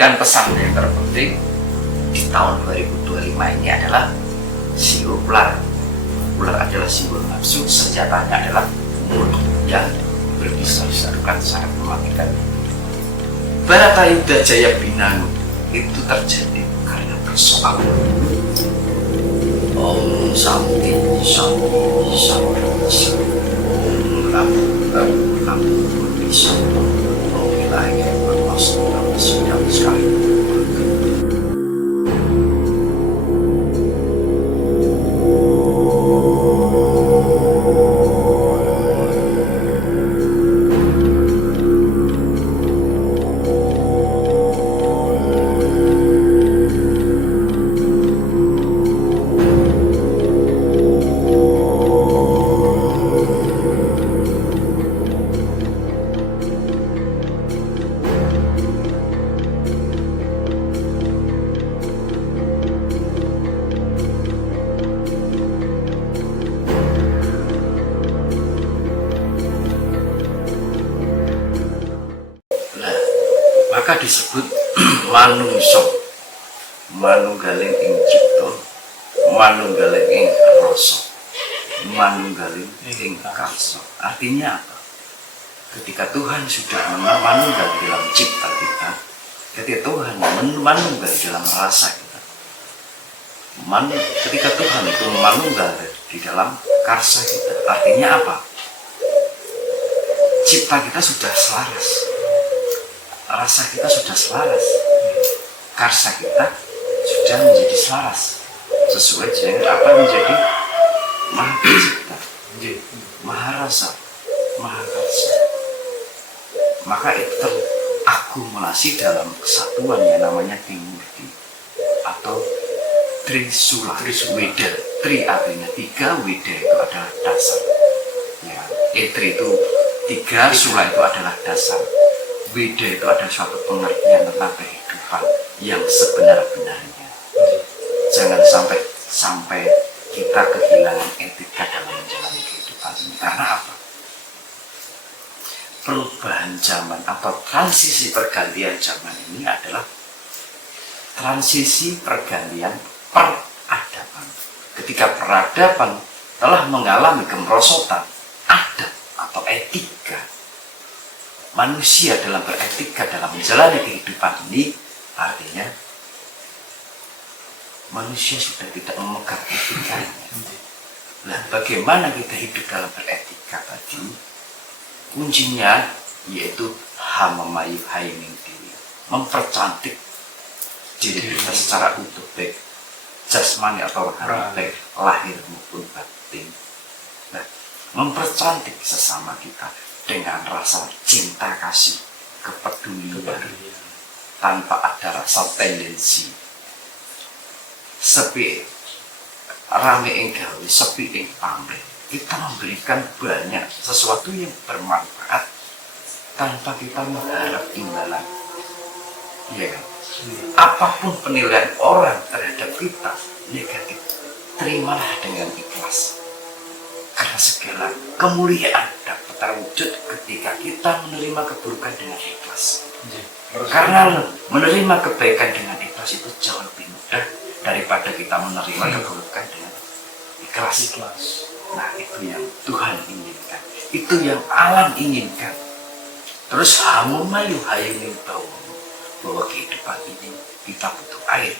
Dan pesan yang terpenting di tahun 2025 ini adalah siu ular. Ular adalah simbol nafsu, senjatanya adalah mulut yang berbisa bukan sangat mematikan. Baratayuda Jaya Binangun itu terjadi karena persoalan. Om Santi Santi Santi Santi Lam bisa wilayah bermasalah sedang sekali. Maka disebut manungso, manunggaling ing cipta, manunggaling ing rasa, manunggaling ing karsa. Artinya apa? Ketika Tuhan sudah manunggal dalam cipta kita, ketika Tuhan manunggal dalam rasa kita, ketika Tuhan itu manunggal di dalam karsa kita, artinya apa? Cipta kita sudah selaras, rasa kita sudah selaras, karsa kita sudah menjadi selaras sesuai dengan apa menjadi Maha Pencipta, Maha Rasa, Maha Karsa. Maka itu terakumulasi dalam kesatuan yang namanya Trimurti atau Trisula, Weda. Tri artinya tiga, Weda itu adalah dasar. Ya, Tri itu tiga, Sula itu adalah dasar. Weda itu ada suatu pengertian tentang kehidupan yang sebenar-benarnya. Jangan sampai kita kehilangan etika dalam menjalani kehidupan ini. Karena apa? Perubahan zaman atau transisi pergantian zaman ini adalah transisi pergantian peradaban. Ketika peradaban telah mengalami kemerosotan adab atau etika, manusia dalam beretika dalam menjalani kehidupan ini, artinya manusia sudah tidak memegang etikanya. Nah, bagaimana kita hidup dalam beretika tadi? Kuncinya yaitu hamamayu haiming diri, mempercantik diri kita secara utuh, baik jasmani atau rohani, baik lahir maupun batin. Nah, mempercantik sesama kita dengan rasa cinta kasih, kepedulian, tanpa ada rasa tendensi. Sepi rame ing gawe, sepi ing pamrih. Kita memberikan banyak sesuatu yang bermanfaat tanpa kita mengharap imbalan. Ya kan? Apapun penilaian orang terhadap kita negatif, terimalah dengan ikhlas. Karena segala kemuliaan dapat terwujud ketika kita menerima keburukan dengan ikhlas. Karena menerima kebaikan dengan ikhlas itu jauh lebih mudah daripada kita menerima keburukan dengan ikhlas. Nah, itu yang Tuhan inginkan, itu yang alam inginkan. Terus hamumayu hayuning bau, bahwa kehidupan ini kita butuh air.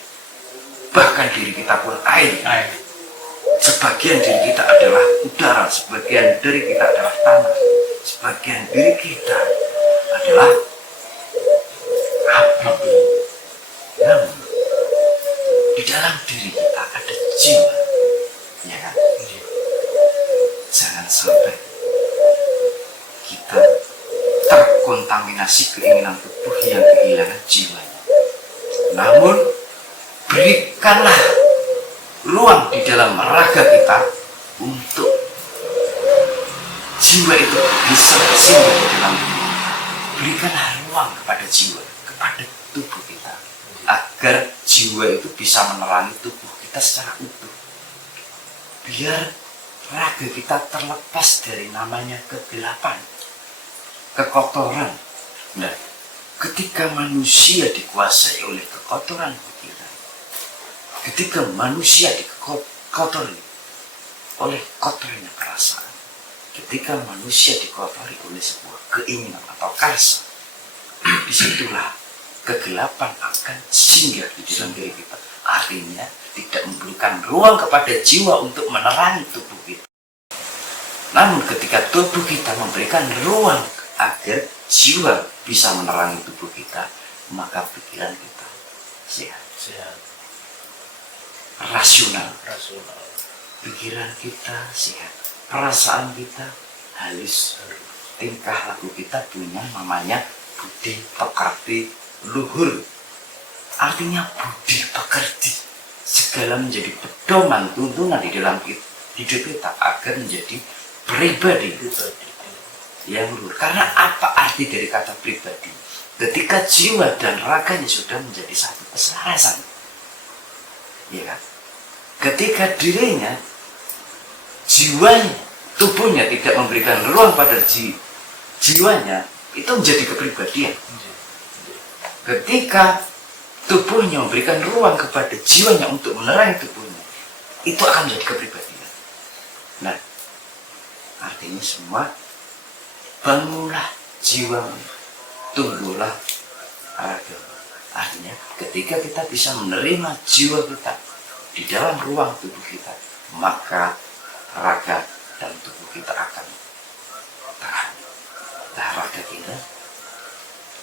Bahkan diri kita pun air. Sebagian diri kita adalah udara, sebagian diri kita adalah tanah, sebagian diri kita adalah api. Namun di dalam diri kita ada jiwa, ya kan? Jangan sampai kita terkontaminasi keinginan tubuh yang kehilangan jiwanya. Namun berikanlah ruang di dalam raga kita untuk jiwa itu bisa bersinggah di dalam tubuh. Berikanlah ruang kepada jiwa, kepada tubuh kita, agar jiwa itu bisa menerangi tubuh kita secara utuh. Biar raga kita terlepas dari namanya kegelapan, kekotoran. Nah, ketika manusia dikuasai oleh kekotoran pikiran, ketika manusia dikotori oleh kotornya perasaan, ketika manusia dikotori oleh sebuah keinginan atau karsa, disitulah kegelapan akan singgah di dalam diri kita. Artinya tidak memberikan ruang kepada jiwa untuk menerangi tubuh kita. Namun ketika tubuh kita memberikan ruang agar jiwa bisa menerangi tubuh kita, maka pikiran kita sehat. Rasional. Pikiran kita sehat. Perasaan kita halus. Tingkah laku kita punya namanya budi pekerti luhur. Artinya budi pekerti. Segala menjadi pedoman tuntunan di dalam hidup kita agar menjadi pribadi yang luhur. Karena apa arti dari kata pribadi? Ketika jiwa dan raganya sudah menjadi satu keselarasan, ya kan? Ketika dirinya, jiwanya, tubuhnya tidak memberikan ruang pada jiwanya, itu menjadi kepribadian. Ketika tubuhnya memberikan ruang kepada jiwanya untuk menerangi tubuhnya, itu akan menjadi kepribadian. Nah, artinya semua, bangunlah jiwa, tumbuhlah raga. Artinya ketika kita bisa menerima jiwa kita di dalam ruang tubuh kita, maka raga dan tubuh kita akan tahan. Nah, raga kita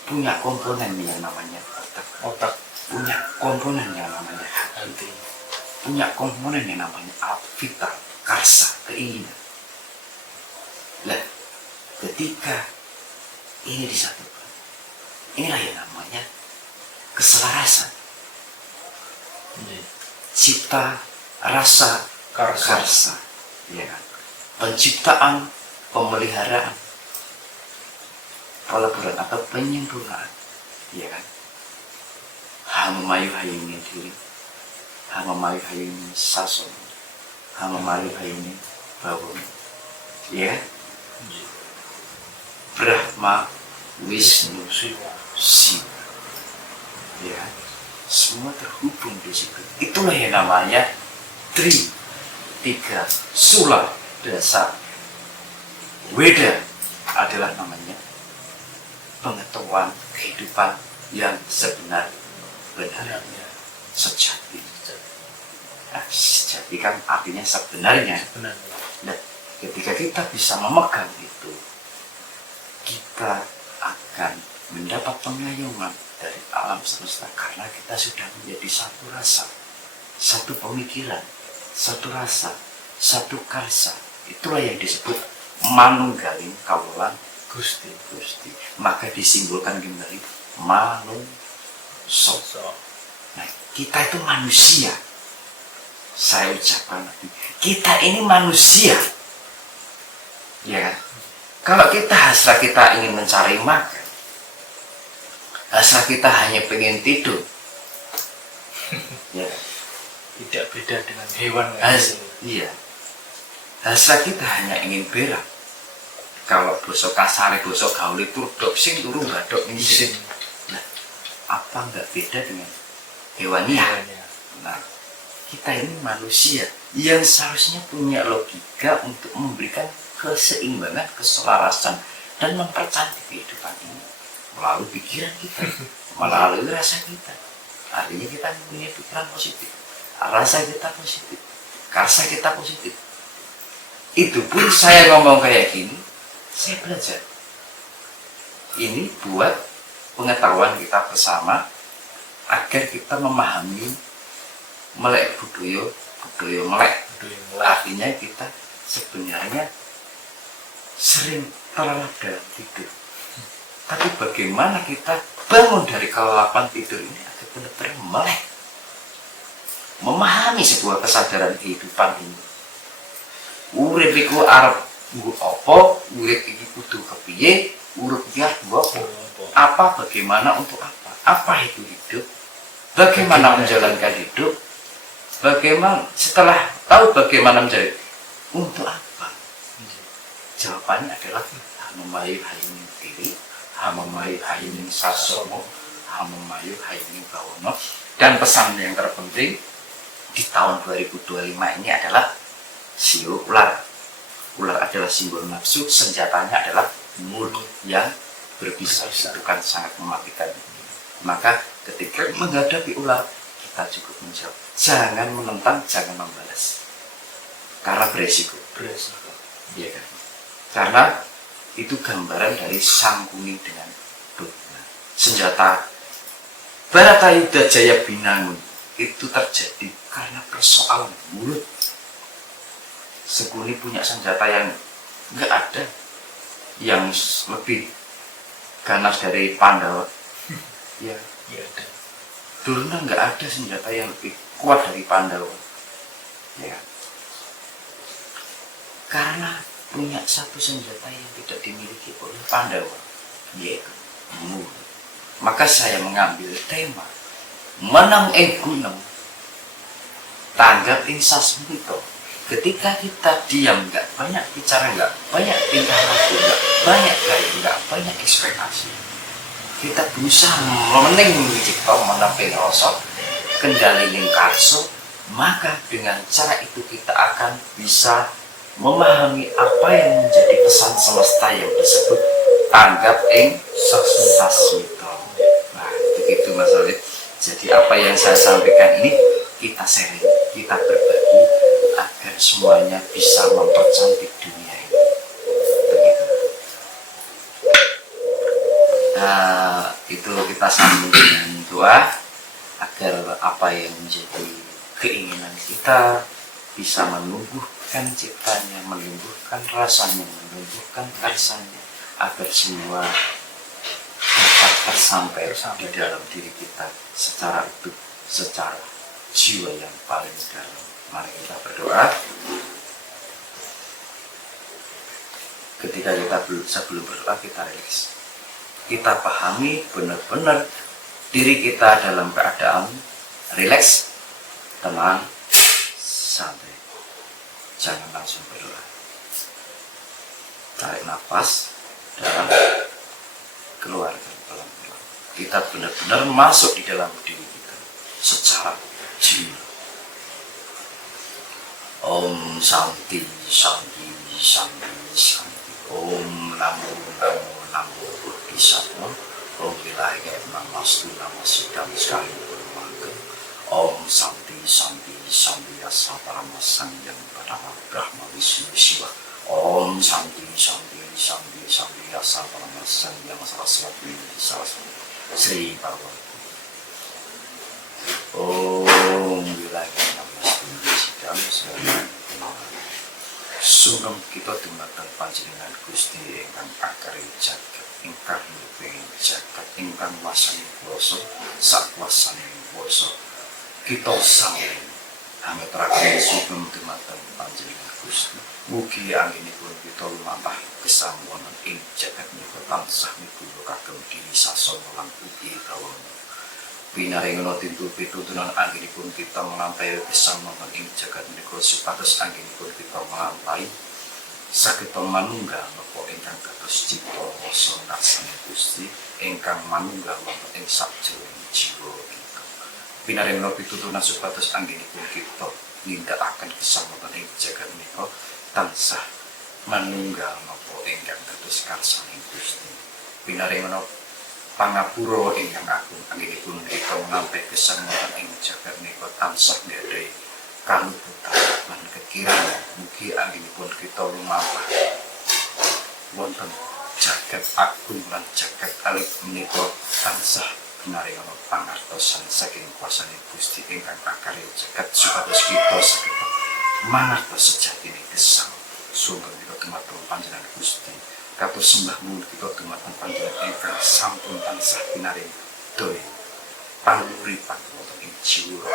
punya komponen yang namanya otak, punya komponen yang namanya hati, punya komponen yang namanya vital, karsa, keinginan. Nah, ketika ini disatukan, inilah yang namanya keselarasan. Cipta, rasa, karsa, ya kan? Penciptaan, pemeliharaan, peleburan atau penyempurnaan, ya kan? Hamamayu hayuni diri, hamamayu hayuni sason, hamamayu hayuni bawon, ya kan? Brahma, Wisnu, Shiva, ya, semua terhubung di situ. Itulah yang namanya tiga sula dasar. Weda adalah namanya pengetahuan kehidupan yang sebenarnya sejati. Nah, sejati kan artinya sebenarnya. Nah, ketika kita bisa memegang itu, kita akan mendapat pengayoman dari alam semesta karena kita sudah menjadi satu rasa, satu pemikiran, satu rasa, satu karsa. Itulah yang disebut manunggaling kawulan Gusti. Maka disimbolkan kembali manungso. Nah, kita itu manusia. Saya ucapkan lagi, kita ini manusia, ya kan? Kalau kita hasrat kita ingin mencari makan, hasrat kita hanya pengen tidur, ya, tidak beda dengan hewan. Iya, hasrat kita hanya ingin berak. Kalau bosok kasar, bosok gaul itu dopsing turun badok ngisin. Nah, apa nggak beda dengan hewannya? Nah, kita ini manusia yang seharusnya punya logika untuk memberikan keseimbangan, keselarasan, dan mempercantik kehidupan ini melalui pikiran kita, melalui rasa kita. Artinya kita mempunyai pikiran positif, rasa kita positif, karsa kita positif. Itu pun saya ngomong kayak gini, saya belajar. Ini buat pengetahuan kita bersama agar kita memahami melek budaya melek. Artinya kita sebenarnya sering terlelap dalam tidur. Tapi bagaimana kita bangun dari kelelapan tidur ini agar benar-benar melek, memahami sebuah kesadaran kehidupan ini. Urip iku arep nggo apa, urip iki kudu kepiye, urip iki arep nggo apa, bagaimana, untuk apa? Apa itu hidup? Bagaimana menjalankan hidup? Bagaimana setelah tahu bagaimana menjadi, untuk apa? Jawabannya adalah hamamayu hayuni diri, Hamamayu Hayuning Sasomo, Hamamayu Hayuning Bawono. Dan pesan yang terpenting di tahun 2025 ini adalah siu ular. Ular adalah simbol nafsu, senjatanya adalah mulut yang berbisa. Itu kan sangat mematikan. Maka ketika menghadapi ular, kita cukup menjawab, jangan menentang, jangan membalas, karena beresiko. Iya kan? Karena itu gambaran dari sang kuning dengan Durna. Senjata Baratayuda Jaya Binangun itu terjadi karena persoalan mulut. Sekuni punya senjata yang nggak ada yang lebih ganas dari Pandawa. Ya, Durna nggak ada senjata yang lebih kuat dari Pandawa. Ya, karena punya satu senjata yang tidak dimiliki oleh Pandawa, yaitu mulut. Maka saya mengambil tema menang gunung, tanggap insasmito. Ketika kita diam, nggak banyak bicara, nggak banyak tingkah laku, nggak banyak gaya, nggak banyak ekspektasi, kita berusaha memening cipta, menampil rosok, kendali karso, maka dengan cara itu kita akan bisa memahami apa yang menjadi pesan semesta yang disebut tanggap sasmito. Nah, itu Mas Alif. Jadi apa yang saya sampaikan ini kita sharing, kita berbagi agar semuanya bisa mempercantik dunia ini. Begitu. Nah, itu kita sambung dengan doa agar apa yang menjadi keinginan kita bisa menumbuhkan ciptanya, menumbuhkan rasanya, menumbuhkan rasanya, agar semua dapat tersampai di dalam diri kita secara utuh, secara jiwa yang paling dalam. Mari kita berdoa. Ketika kita sebelum berdoa kita rileks, kita pahami benar-benar diri kita dalam keadaan rileks, tenang, santai. Jangan langsung berdoa. Tarik nafas dalam, keluarkan pelan-pelan. Kita benar-benar masuk di dalam diri kita secara jiwa. Om Santi Santi Santi Santi. Om Namo Namo Namo Bodhisattva. Om Wilayah Namastu Namasidam sekali bermangga. Om Santi Santi Santi Asa Parama Sangyam Padama Brahma Wisnu Siwa. Om Santi Santi Santi Santi Asa Parama Sangyam Saraswati Saraswati Sri Parvati. Om Wilayah Namastu Namasidam sekali. Sugeng kita dumateng panjenengan Gusti ingkang akari jagat, ingkang nyuping jagat, ingkang wasani kuwasa, sakwasane kuwasa. Kita sami hameteraken sugeng dumateng panjenengan Gusti. Mugi anggenipun kita lumampah gesang wonten ing jagat menika tansah migunani kagem diri sasana lan ugi dawana. Pinaringono tintu pitutunan anggenipun kita nglampahi gesang wonten ing jagat menika supados anggenipun kita nglampahi saged manunggal napa ingkang kados cipta rasa rasane Gusti ingkang manunggal wonten ing sajroning jiwa kita. Pinaringono pitutunan supados anggenipun kita nindakaken gesang wonten ing jagat menika tansah manunggal napa ingkang kados karsaning Gusti. Pinaringono pangapura ingkang agung anggenipun kita nampi gesang wonten ing jagat menika tansah gadhahi kaluputan lan kekiraan. Mugi anggenipun kita lumampah wonten jagat agung lan jagat alit menika tansah pinaringono pangertosan saking kuasaning Gusti ingkang akari jagat supados kita saged mangertos sejatine gesang. Sugeng kita dumateng panjenengan Gusti. Katur sembah nuwun kita dumateng panjenengan ingkang sampun tansah pinaring daya panguripan wonten ing jiwa.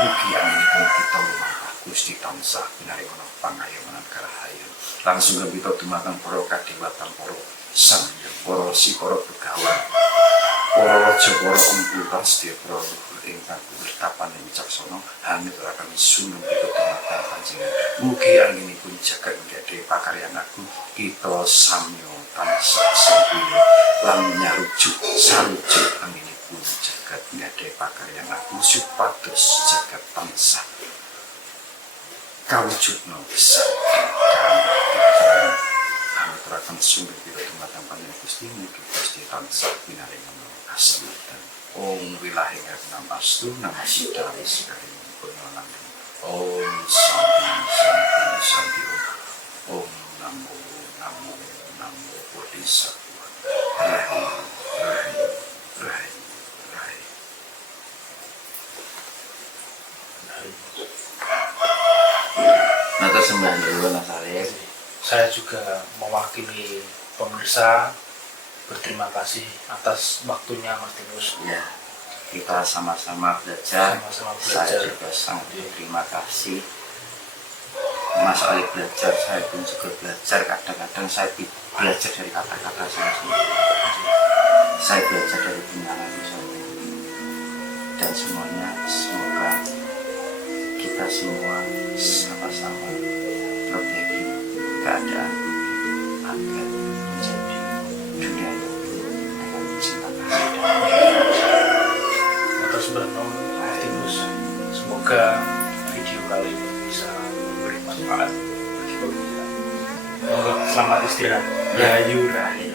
Mugi anggenipun kita lumampah Gusti tansah pinaringono pangayoman karahayu. Langsung kita dumateng para kadewatan, para sanghyang, para sikara begawan, para raja, para empu lan sedaya para luhur ingkang bertapan wicaksana hamituraken sunung kita dumateng panjenengan. Mugi anggenipun jagat gadhahi pakaryan agung kita samya tansah sampune lan nyarujuk sarujuk aminipun jagat ngadhep pakaryan aku supados jagat tansah kawujudna bisa akan sumber kita dumateng panjenengan Gusti niki Gusti tansah pinaringan kasematan. Om wilahe namastu namasita sekali punolan. Om santi santi Om namo namo namo bodhisattva. Rai. Nata sembah dulu Nasarek. Saya juga mewakili pemirsa berterima kasih atas waktunya Mas Tinus. Ya, kita sama-sama belajar. Sama-sama Saya belajar. juga sangat berterima kasih. Mas Ali belajar, saya pun juga belajar. Kadang-kadang saya belajar dari kata-kata saya sendiri. Saya belajar dari penjelasan saya. Dan semuanya semoga kita semua sama-sama perbaiki keadaan agar menjadi dunia yang penuh dengan cinta kasih dan Atas Banom Tinus, semoga video kali ini bisa memberi manfaat bagi pemirsa. Selamat istirahat. Rahayu.